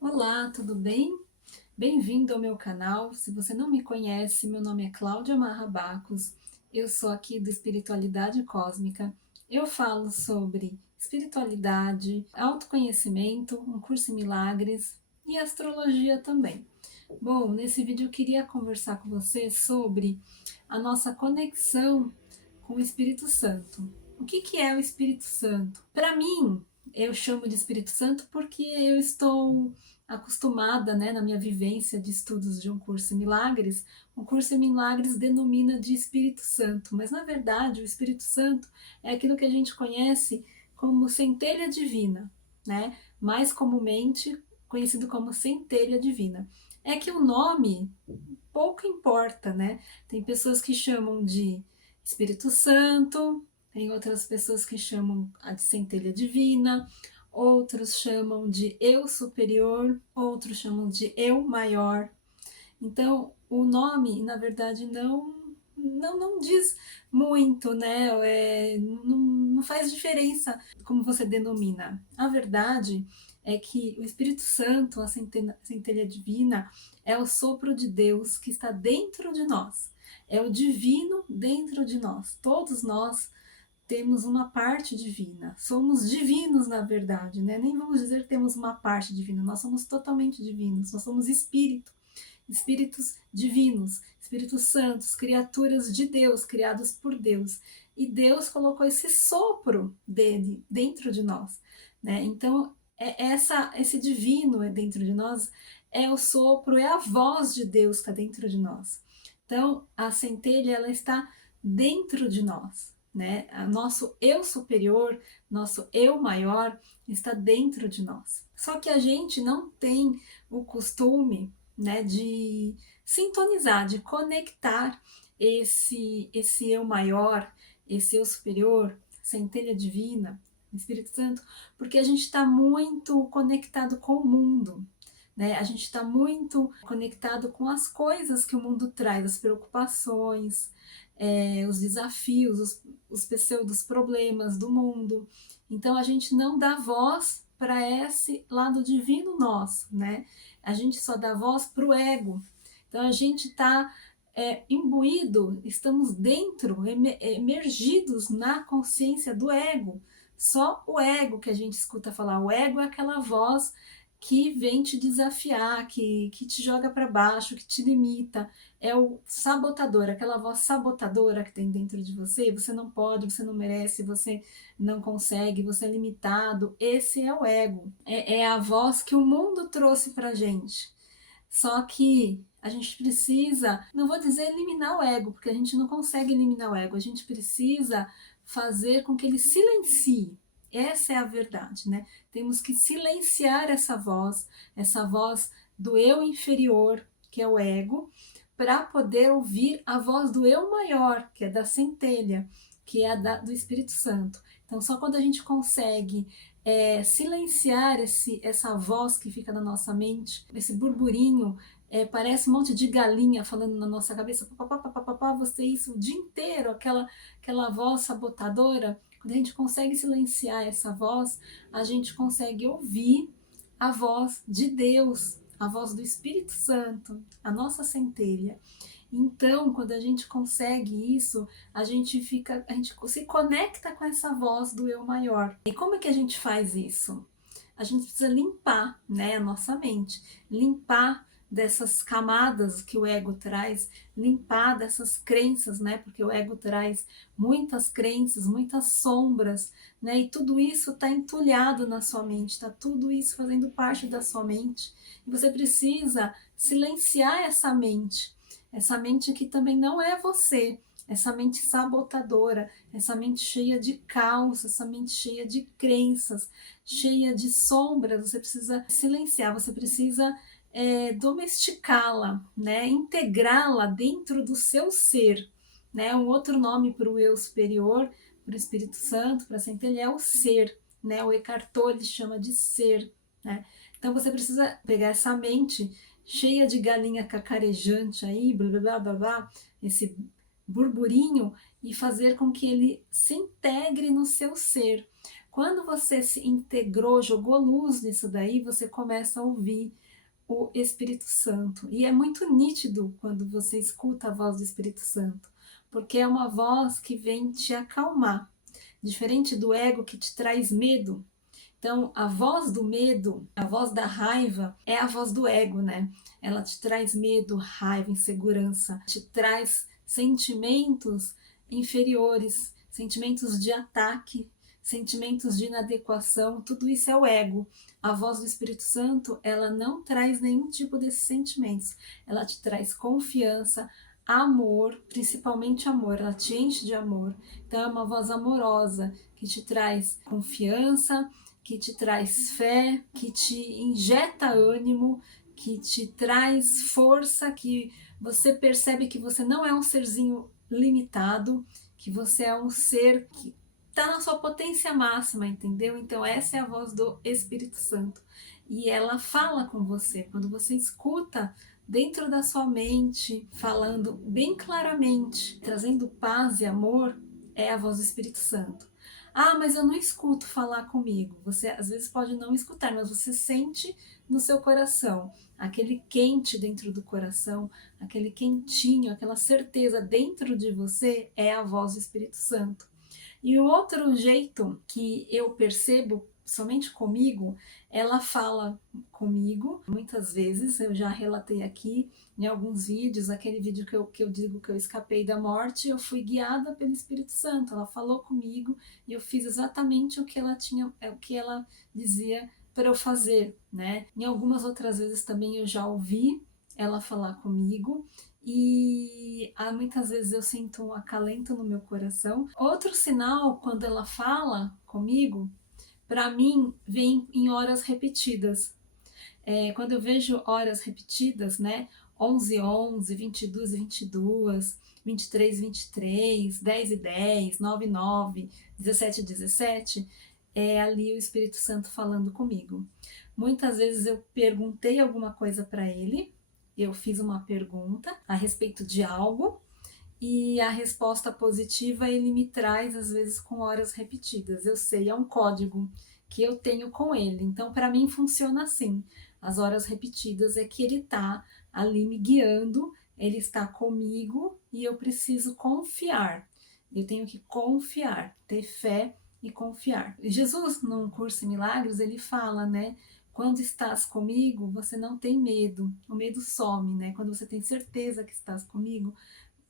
Olá, tudo bem? Bem-vindo ao meu canal. Se você não me conhece, meu nome é Cláudia Marrabacos, eu sou aqui do Espiritualidade Cósmica. Eu falo sobre espiritualidade, autoconhecimento, um curso em milagres e astrologia também. Bom, nesse vídeo eu queria conversar com você sobre a nossa conexão com o Espírito Santo. O que é o Espírito Santo? Para mim, eu chamo de Espírito Santo porque eu estou acostumada, né, na minha vivência de estudos de um curso em milagres, o curso em milagres denomina de Espírito Santo, mas na verdade o Espírito Santo é aquilo que a gente conhece como centelha divina, né? Mais comumente conhecido como centelha divina. É que o nome pouco importa, né? Tem pessoas que chamam de Espírito Santo, tem outras pessoas que chamam a de centelha divina, outros chamam de eu superior, outros chamam de eu maior. Então, o nome, na verdade, não diz muito, né? Não faz diferença como você denomina. A verdade é que o Espírito Santo, a centelha divina, é o sopro de Deus que está dentro de nós. É o divino dentro de nós. Todos nós temos uma parte divina. Somos divinos, na verdade, né? Nem vamos dizer que temos uma parte divina. Nós somos totalmente divinos. Nós somos espírito, espíritos divinos, espíritos santos, criaturas de Deus, criados por Deus. E Deus colocou esse sopro dele dentro de nós, né? Então, esse divino dentro de nós é o sopro, é a voz de Deus que está dentro de nós. Então, a centelha, ela está dentro de nós, né? Nosso eu superior, nosso eu maior está dentro de nós. Só que a gente não tem o costume, né, de sintonizar, de conectar esse eu maior, esse eu superior, centelha divina, Espírito Santo, porque a gente está muito conectado com o mundo, né? A gente está muito conectado com as coisas que o mundo traz, as preocupações, os desafios, os pseudos problemas do mundo. Então a gente não dá voz para esse lado divino nosso, né? A gente só dá voz para o ego. Então a gente está imbuído, estamos dentro, emergidos na consciência do ego. Só o ego que a gente escuta falar. O ego é aquela voz que vem te desafiar, que te joga para baixo, que te limita. É o sabotador, aquela voz sabotadora que tem dentro de você. Você não pode, você não merece, você não consegue, você é limitado. Esse é o ego. É a voz que o mundo trouxe para gente. Só que a gente precisa, não vou dizer eliminar o ego, porque a gente não consegue eliminar o ego, a gente precisa fazer com que ele silencie. Essa é a verdade, né? Temos que silenciar essa voz do eu inferior, que é o ego, para poder ouvir a voz do eu maior, que é da centelha, que é do Espírito Santo. Então, só quando a gente consegue silenciar essa voz que fica na nossa mente, esse burburinho, parece um monte de galinha falando na nossa cabeça, papapá, papapá, você isso o dia inteiro, aquela voz sabotadora. Quando a gente consegue silenciar essa voz, a gente consegue ouvir a voz de Deus, a voz do Espírito Santo, a nossa centelha. Então, quando a gente consegue isso, a gente se conecta com essa voz do eu maior. E como é que a gente faz isso? A gente precisa limpar, né, a nossa mente, limpar dessas camadas que o ego traz, limpar dessas crenças, né, porque o ego traz muitas crenças, muitas sombras, né, e tudo isso está entulhado na sua mente, está tudo isso fazendo parte da sua mente, e você precisa silenciar essa mente que também não é você, essa mente sabotadora, essa mente cheia de caos, essa mente cheia de crenças, cheia de sombras. Você precisa silenciar, você precisa domesticá-la, né? Integrá-la dentro do seu ser. Né? Um outro nome para o eu superior, para o Espírito Santo, para a centelha, é o ser. Né? O Eckhart Tolle chama de ser. Né? Então você precisa pegar essa mente cheia de galinha cacarejante aí, blá blá blá blá, esse burburinho, e fazer com que ele se integre no seu ser. Quando você se integrou, jogou luz nisso daí, você começa a ouvir o Espírito Santo. E é muito nítido quando você escuta a voz do Espírito Santo, porque é uma voz que vem te acalmar, diferente do ego que te traz medo. Então, a voz do medo, a voz da raiva, é a voz do ego, né? Ela te traz medo, raiva, insegurança, te traz sentimentos inferiores, sentimentos de ataque, sentimentos de inadequação, tudo isso é o ego. A voz do Espírito Santo, ela não traz nenhum tipo desses sentimentos. Ela te traz confiança, amor, principalmente amor, ela te enche de amor. Então, é uma voz amorosa que te traz confiança, que te traz fé, que te injeta ânimo, que te traz força, que você percebe que você não é um serzinho limitado, que você é um ser que está na sua potência máxima, entendeu? Então essa é a voz do Espírito Santo. E ela fala com você, quando você escuta dentro da sua mente, falando bem claramente, trazendo paz e amor, é a voz do Espírito Santo. Ah, mas eu não escuto falar comigo. Você às vezes pode não escutar, mas você sente no seu coração aquele quente dentro do coração, aquele quentinho, aquela certeza dentro de você é a voz do Espírito Santo. E o outro jeito que eu percebo somente comigo, ela fala comigo, muitas vezes, eu já relatei aqui em alguns vídeos, aquele vídeo que eu digo que eu escapei da morte, eu fui guiada pelo Espírito Santo, ela falou comigo e eu fiz exatamente o que ela tinha, o que ela dizia para eu fazer, né? Em algumas outras vezes também eu já ouvi ela falar comigo e muitas vezes eu sinto um acalento no meu coração. Outro sinal, quando ela fala comigo, para mim, vem em horas repetidas. Quando eu vejo horas repetidas, né? 11, 11, 22, 22, 23, 23, 10 e 10, 9 e 9, 17 e 17, é ali o Espírito Santo falando comigo. Muitas vezes eu perguntei alguma coisa para ele, eu fiz uma pergunta a respeito de algo, e a resposta positiva ele me traz às vezes com horas repetidas. Eu sei, é um código que eu tenho com ele. Então, para mim funciona assim. As horas repetidas é que ele está ali me guiando, ele está comigo e eu preciso confiar. Eu tenho que confiar, ter fé e confiar. Jesus, no Curso em Milagres, ele fala, né? Quando estás comigo, você não tem medo. O medo some, né? Quando você tem certeza que estás comigo,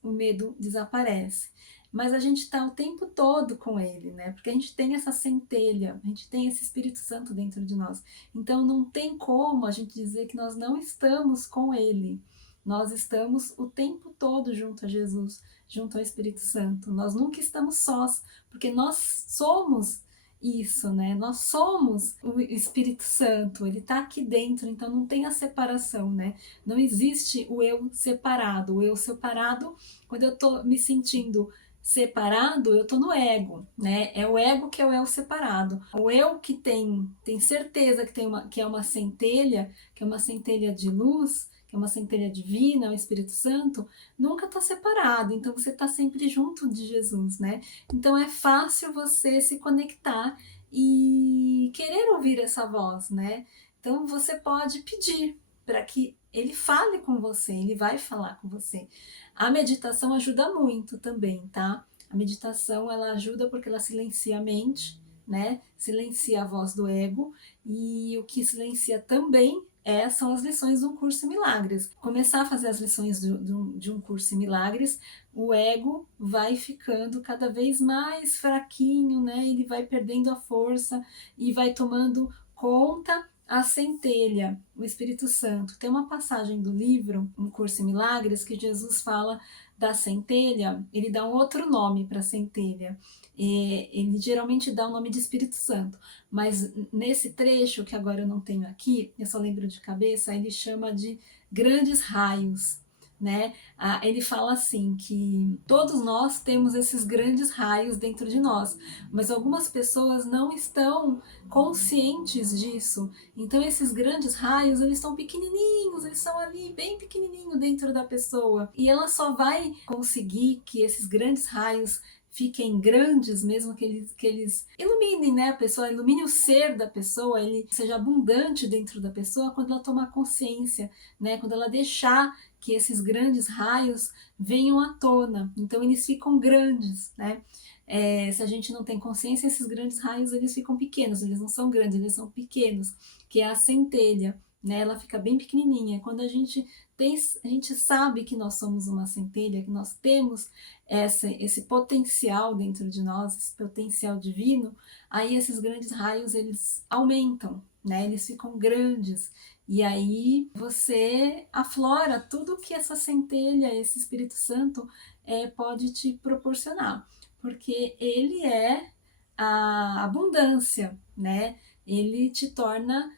o medo desaparece. Mas a gente está o tempo todo com ele, né? Porque a gente tem essa centelha, a gente tem esse Espírito Santo dentro de nós. Então não tem como a gente dizer que nós não estamos com ele. Nós estamos o tempo todo junto a Jesus, junto ao Espírito Santo. Nós nunca estamos sós, porque nós somos isso, né? Nós somos o Espírito Santo, ele está aqui dentro, então não tem a separação, né? Não existe o eu separado. O eu separado, quando eu estou me sentindo separado, eu estou no ego, né? É o ego que é o eu separado. O eu que tem certeza que é uma centelha, que é uma centelha de luz, que é uma centelha divina, o Espírito Santo, nunca está separado. Então você está sempre junto de Jesus, né? Então é fácil você se conectar e querer ouvir essa voz, né? Então você pode pedir para que ele fale com você, ele vai falar com você. A meditação ajuda muito também, tá? A meditação ela ajuda porque ela silencia a mente, né? Silencia a voz do ego e o que silencia também são as lições de um curso em milagres. Começar a fazer as lições de um curso em milagres, o ego vai ficando cada vez mais fraquinho, né? Ele vai perdendo a força e vai tomando conta a centelha, o Espírito Santo. Tem uma passagem do livro, Um Curso em Milagres, que Jesus fala da centelha, ele dá um outro nome para a centelha. Ele geralmente dá o nome de Espírito Santo, mas nesse trecho, que agora eu não tenho aqui, eu só lembro de cabeça, ele chama de grandes raios, né? Ele fala assim que todos nós temos esses grandes raios dentro de nós, mas algumas pessoas não estão conscientes disso. Então esses grandes raios, eles são pequenininhos, eles são ali bem pequenininho dentro da pessoa. E ela só vai conseguir que esses grandes raios fiquem grandes, mesmo que eles iluminem, né, a pessoa, ilumine o ser da pessoa, ele seja abundante dentro da pessoa quando ela tomar consciência, né, quando ela deixar que esses grandes raios venham à tona. Então eles ficam grandes, né? Se a gente não tem consciência, esses grandes raios eles ficam pequenos, eles não são grandes, eles são pequenos, que é a centelha, né? Ela fica bem pequenininha. Quando a gente sabe que nós somos uma centelha, que nós temos esse potencial dentro de nós, esse potencial divino, aí esses grandes raios eles aumentam, né? Eles ficam grandes. E aí você aflora tudo que essa centelha, esse Espírito Santo pode te proporcionar, porque ele é a abundância, né? Ele te torna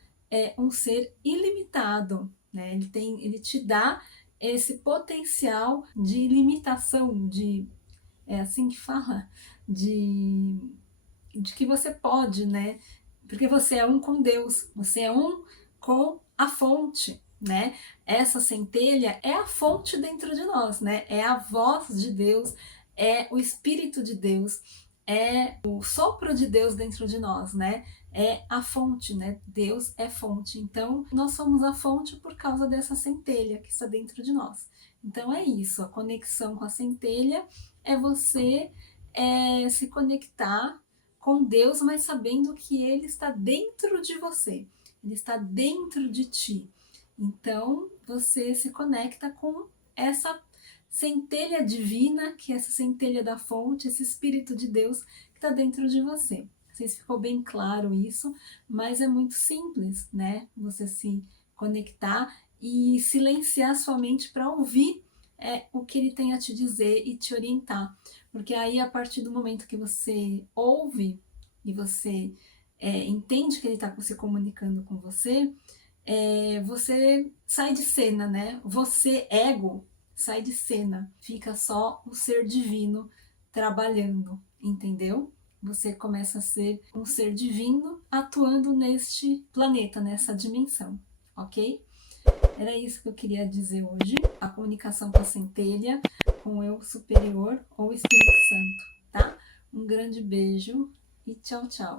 um ser ilimitado, né? Ele te dá esse potencial de limitação, é assim que fala, de, de que você pode, né? Porque você é um com Deus, você é um com a fonte, né? Essa centelha é a fonte dentro de nós, né? É a voz de Deus, é o Espírito de Deus, é o sopro de Deus dentro de nós, né? É a fonte, né? Deus é fonte. Então, nós somos a fonte por causa dessa centelha que está dentro de nós. Então, é isso. A conexão com a centelha é você se conectar com Deus, mas sabendo que Ele está dentro de você. Ele está dentro de ti. Então, você se conecta com essa centelha divina, que é essa centelha da fonte, esse Espírito de Deus que está dentro de você. Não sei se ficou bem claro isso, mas é muito simples, né? Você se conectar e silenciar sua mente para ouvir o que ele tem a te dizer e te orientar. Porque aí, a partir do momento que você ouve e você entende que ele está se comunicando com você, você sai de cena, né? Você, ego, sai de cena. Fica só o ser divino trabalhando, entendeu? Você começa a ser um ser divino atuando neste planeta, nessa dimensão, ok? Era isso que eu queria dizer hoje. A comunicação com a centelha, com o eu superior ou Espírito Santo, tá? Um grande beijo e tchau, tchau.